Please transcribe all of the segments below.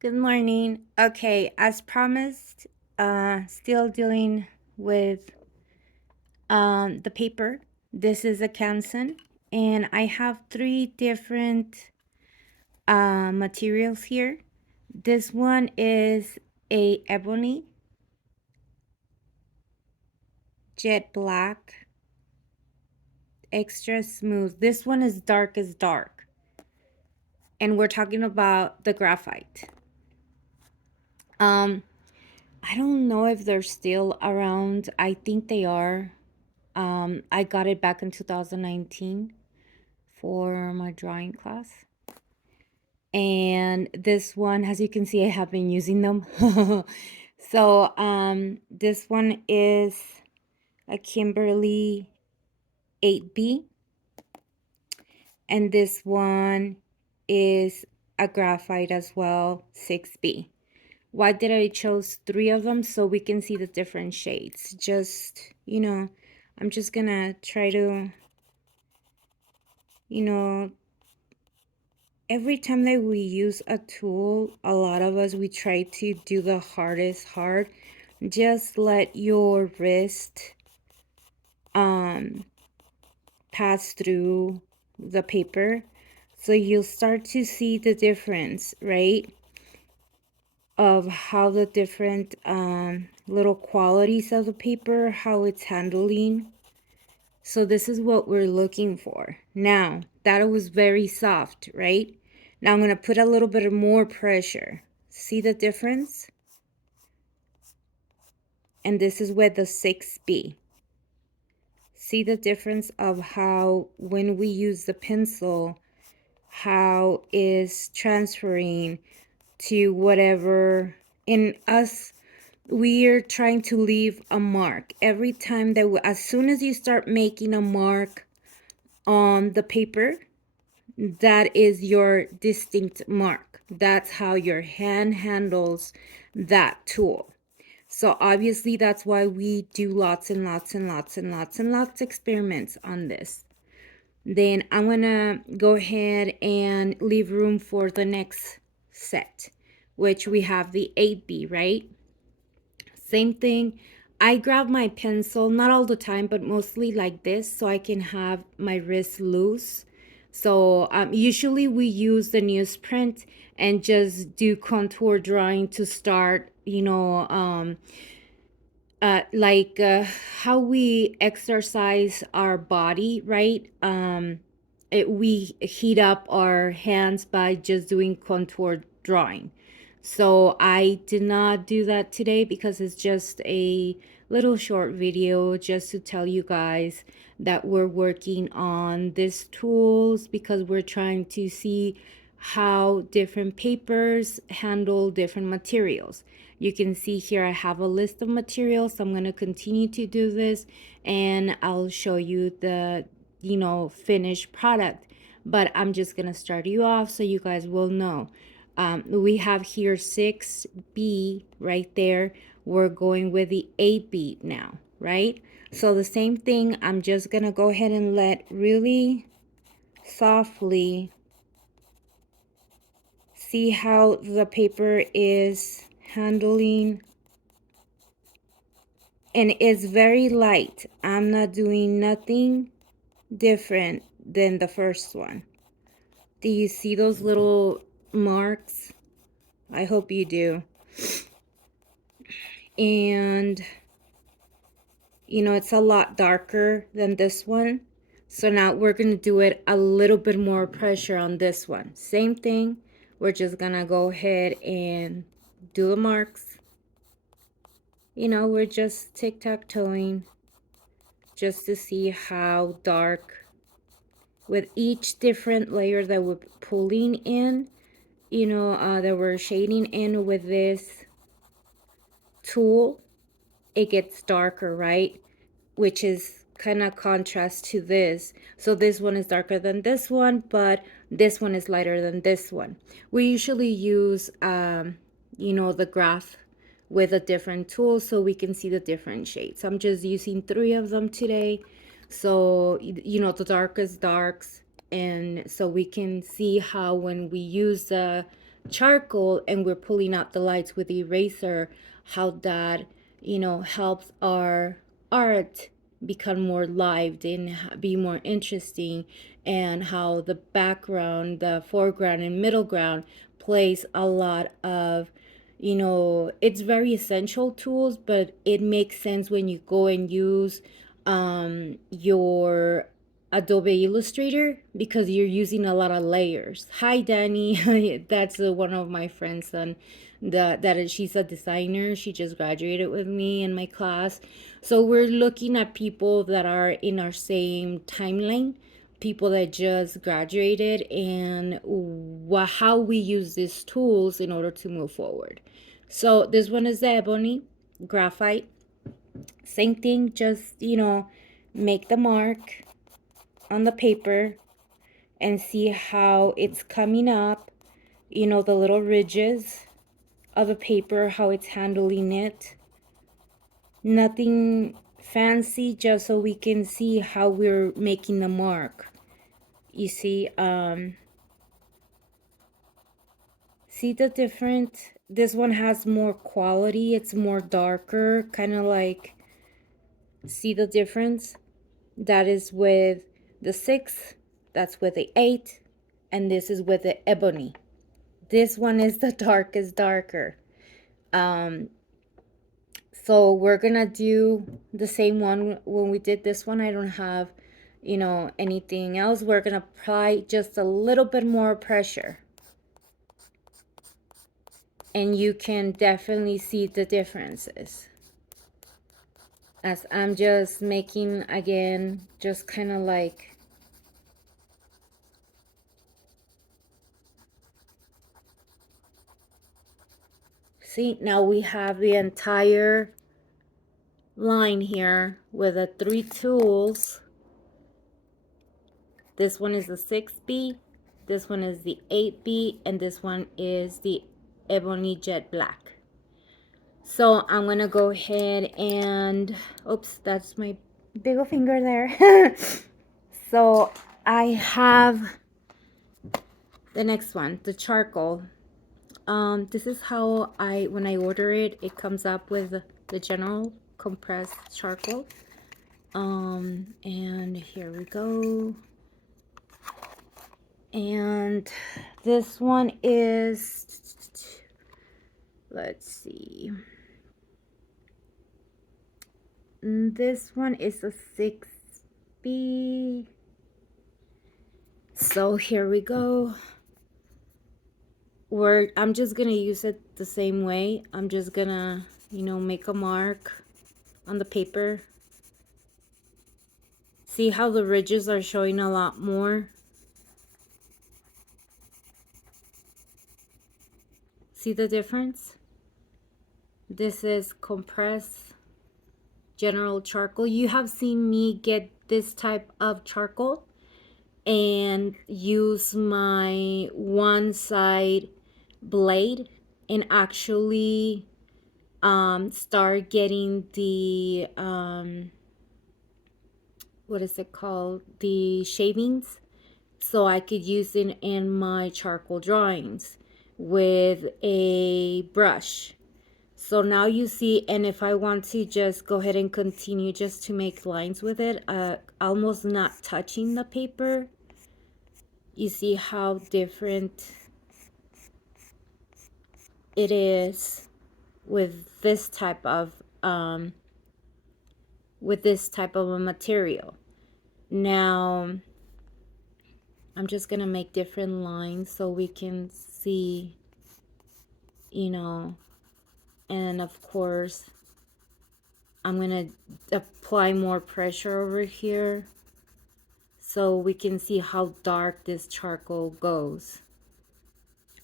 Good morning. Okay, as promised, still dealing with the paper. This is a Canson, and I have three different materials here. This one is a ebony, jet black, extra smooth. This one is dark as dark, and we're talking about the graphite. Um, I don't know if they're still around. I think they are. I got it back in 2019 for my drawing class. And this one, as you can see, I have been using them. So this one is a Kimberly 8B. And this one is a graphite as well, 6B. Why did I chose three of them? So we can see the different shades. Just, I'm just gonna try to, you know, every time that we use a tool, a lot of us, we try to do the hardest hard. Just let your wrist pass through the paper. So you'll start to see the difference, right? Of how the different little qualities of the paper, how it's handling. So this is what we're looking for. Now, that was very soft, right? Now I'm going to put a little bit more pressure. See the difference? And this is with the 6B. See the difference of how when we use the pencil, how is transferring to whatever in us. We're trying to leave a mark every time that as soon as you start making a mark on the paper, that is your distinct mark. That's how your hand handles that tool. So obviously that's why we do lots and lots and lots and lots and lots of experiments on this. Then I'm gonna go ahead and leave room for the next set, which we have the 8B, right? Same thing. I grab my pencil, not all the time, but mostly like this, so I can have my wrist loose. So usually we use the newsprint and just do contour drawing to start, how we exercise our body, right? We heat up our hands by just doing contour drawing. So I did not do that today because it's just a little short video just to tell you guys that we're working on these tools because we're trying to see how different papers handle different materials. You can see here I have a list of materials. I'm going to continue to do this and I'll show you the finished product, but I'm just going to start you off so you guys will know. We have here 6B right there. We're going with the 8B now, right? So the same thing, I'm just going to go ahead and let really softly see how the paper is handling, and it's very light. I'm not doing nothing different than the first one. Do you see those little marks? I hope you do. And it's a lot darker than this one. So now we're going to do it a little bit more pressure on this one. Same thing. We're just going to go ahead and do the marks. We're just tic-tac-toeing just to see how dark with each different layer that we're pulling in, that we're shading in with this tool. It gets darker, right? Which is kind of contrast to this. So this one is darker than this one, but this one is lighter than this one. We usually use the graph with a different tool so we can see the different shades. I'm just using three of them today, so the darkest darks, and so we can see how when we use the charcoal and we're pulling out the lights with the eraser, how that, helps our art become more lived and be more interesting, and how the background, the foreground and middle ground plays a lot of, it's very essential tools, but it makes sense when you go and use your Adobe Illustrator, because you're using a lot of layers. Hi, Danny. That's one of my friends, and she's a designer. She just graduated with me in my class. So we're looking at people that are in our same timeline, people that just graduated, and how we use these tools in order to move forward. So this one is the ebony graphite. Same thing, just make the mark on the paper and see how it's coming up, the little ridges of the paper, how it's handling it. Nothing fancy, just so we can see how we're making the mark. You see the difference? This one has more quality, it's more darker, kind of like, see the difference? That is with the 6, that's with the 8, and this is with the ebony. This one is the darkest darker. So we're gonna do the same one when we did this one. I don't have, anything else. We're gonna apply just a little bit more pressure, and you can definitely see the differences. As I'm just making, again, just kind of like, see, now we have the entire line here with the 3 tools. This one is the 6B, this one is the 8B, and this one is the ebony jet black. So I'm gonna go ahead and, oops, that's my big finger there. So I have the next one, the charcoal. This is how when I order it, it comes up with the general compressed charcoal. And here we go. And this one is, let's see, this one is a 6B. So here we go. I'm just gonna use it the same way. I'm just gonna, make a mark on the paper. See how the ridges are showing a lot more? See the difference? This is compressed general charcoal. You have seen me get this type of charcoal and use my one side blade and actually start getting the what is it called, the shavings, so I could use it in my charcoal drawings with a brush. So now you see, and if I want to just go ahead and continue just to make lines with it, almost not touching the paper, you see how different it is with this type of a material. Now I'm just gonna make different lines so we can see, and of course I'm gonna apply more pressure over here so we can see how dark this charcoal goes.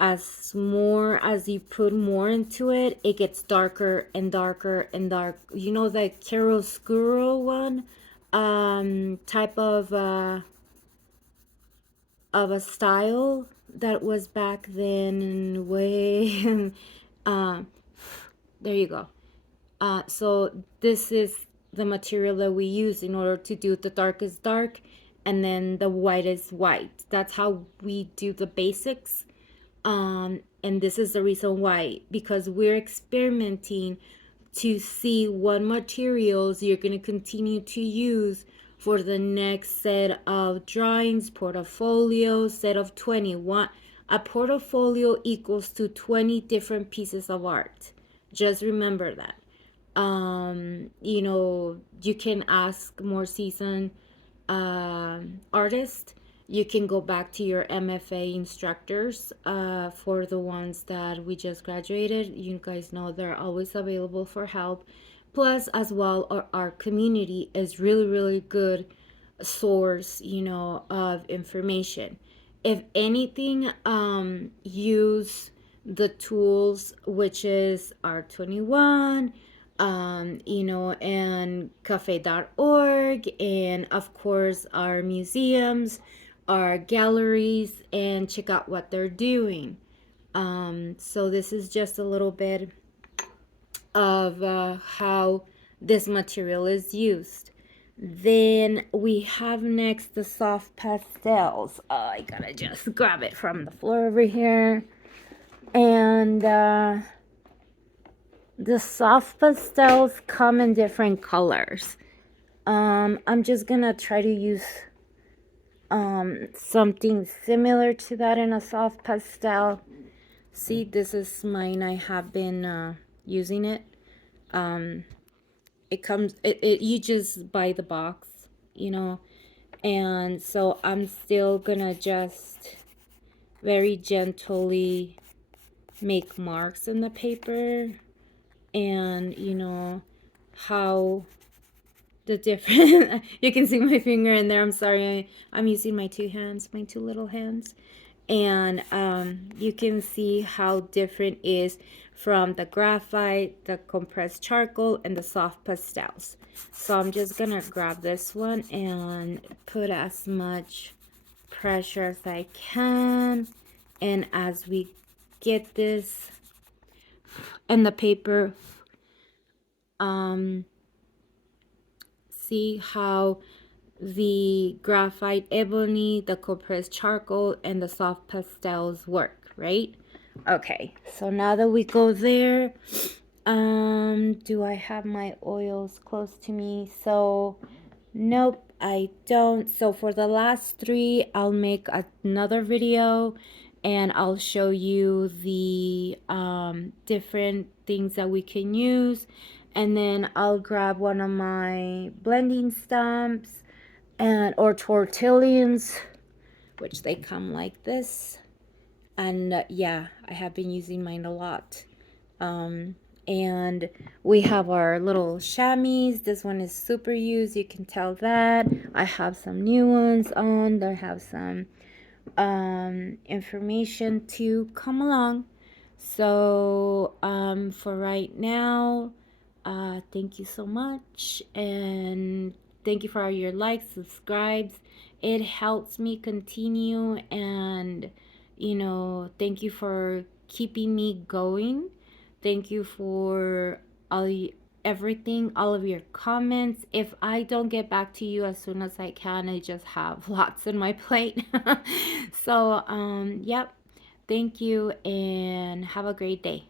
As you put more into it, it gets darker and darker and dark. You know, the chiaroscuro one type of a style that was back then, way there you go. So this is the material that we use in order to do the darkest dark and then the whitest white. That's how we do the basics. And this is the reason why, because we're experimenting to see what materials you're going to continue to use for the next set of drawings, portfolio, set of 21. A portfolio equals to 20 different pieces of art. Just remember that. You can ask more seasoned artist. You can go back to your MFA instructors for the ones that we just graduated. You guys know they're always available for help. Plus, as well, our community is really, really good source, of information. If anything, use the tools, which is R21, and cafe.org, and of course our museums, our galleries, and check out what they're doing. So this is just a little bit of how this material is used. Then we have next the soft pastels. I gotta just grab it from the floor over here. And the soft pastels come in different colors. I'm just gonna try to use something similar to that in a soft pastel. See, this is mine. I have been using it. It comes, you just buy the box, and so I'm still gonna just very gently make marks in the paper, and how the different you can see my finger in there. I'm sorry, I'm using my two little hands, and you can see how different is from the graphite, the compressed charcoal, and the soft pastels. So I'm just gonna grab this one and put as much pressure as I can, and as we get this in the paper, see how the graphite ebony, the compressed charcoal, and the soft pastels work, right? Okay, so now that we go there, do I have my oils close to me? So nope, I don't. So for the last three, I'll make another video and I'll show you the different things that we can use. And then I'll grab one of my blending stumps or tortillions, which they come like this. And yeah, I have been using mine a lot. And we have our little chamois. This one is super used, you can tell that. I have some new ones on. They have some information to come along. So for right now, thank you so much, and thank you for all your likes, subscribes. It helps me continue, and thank you for keeping me going. Thank you for everything, all of your comments. If I don't get back to you as soon as I can, I just have lots on my plate. So yep, thank you and have a great day.